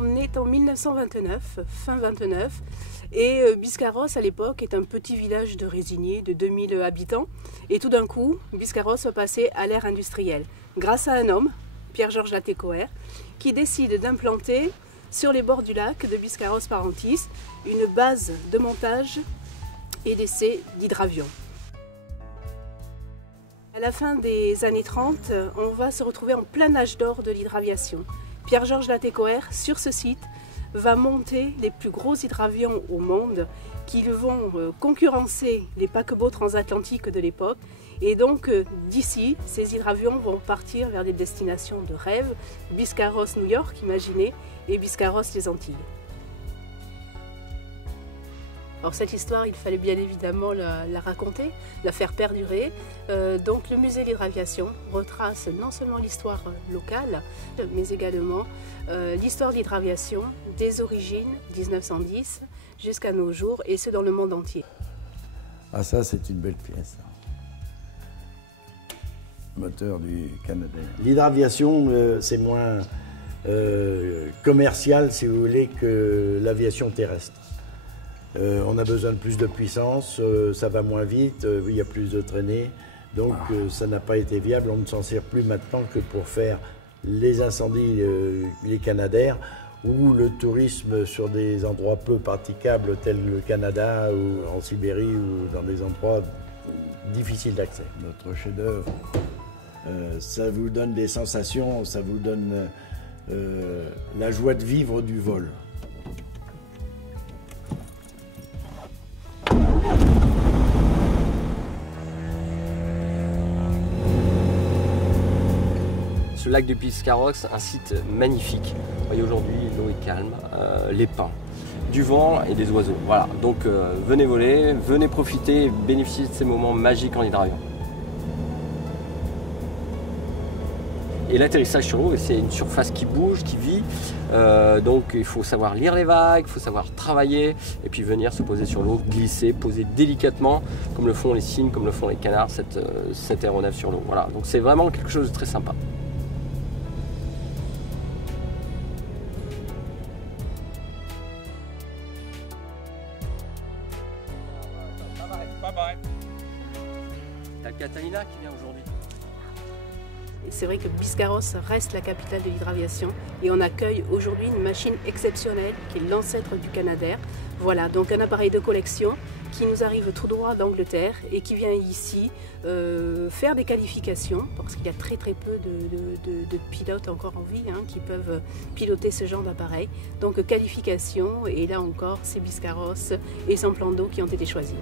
On est en 1929, fin 29, et Biscarrosse à l'époque est un petit village de résiniers de 2000 habitants. Et tout d'un coup, Biscarrosse va passer à l'ère industrielle, grâce à un homme, Pierre-Georges Latécoère, qui décide d'implanter sur les bords du lac de Biscarrosse-Parentis une base de montage et d'essai d'hydravions. À la fin des années 30, on va se retrouver en plein âge d'or de l'hydraviation. Pierre-Georges Latécoère, sur ce site, va monter les plus gros hydravions au monde qui vont concurrencer les paquebots transatlantiques de l'époque. Et donc d'ici, ces hydravions vont partir vers des destinations de rêve, Biscarrosse New York, imaginez, et Biscarrosse les Antilles. Alors cette histoire, il fallait bien évidemment la raconter, la faire perdurer. Donc le musée de l'hydraviation retrace non seulement l'histoire locale, mais également l'histoire de l'hydraviation des origines 1910 jusqu'à nos jours, et ce dans le monde entier. Ah ça, c'est une belle pièce. Moteur du Canadair. L'hydraviation, c'est moins commercial, si vous voulez, que l'aviation terrestre. On a besoin de plus de puissance, ça va moins vite, il y a plus de traînées, donc ça n'a pas été viable. On ne s'en sert plus maintenant que pour faire les incendies, les Canadaires, ou le tourisme sur des endroits peu praticables tels le Canada ou en Sibérie ou dans des endroits difficiles d'accès. Notre chef-d'œuvre, ça vous donne des sensations, ça vous donne la joie de vivre du vol. Ce lac de Biscarrosse, un site magnifique. Vous voyez, aujourd'hui, l'eau est calme, les pins, du vent et des oiseaux. Voilà, donc venez voler, venez profiter et bénéficier de ces moments magiques en hydravion. Et l'atterrissage sur l'eau, c'est une surface qui bouge, qui vit. Donc il faut savoir lire les vagues, il faut savoir travailler et puis venir se poser sur l'eau, glisser, poser délicatement, comme le font les cygnes, comme le font les canards, cette aéronef sur l'eau. Voilà, donc c'est vraiment quelque chose de très sympa. T'as le Catalina qui vient aujourd'hui. C'est vrai que Biscarrosse reste la capitale de l'hydraviation et on accueille aujourd'hui une machine exceptionnelle qui est l'ancêtre du Canadair. Voilà, donc un appareil de collection qui nous arrive tout droit d'Angleterre et qui vient ici faire des qualifications, parce qu'il y a très peu de pilotes encore en vie qui peuvent piloter ce genre d'appareil. Donc qualification, et là encore c'est Biscarrosse et son plan d'eau qui ont été choisis.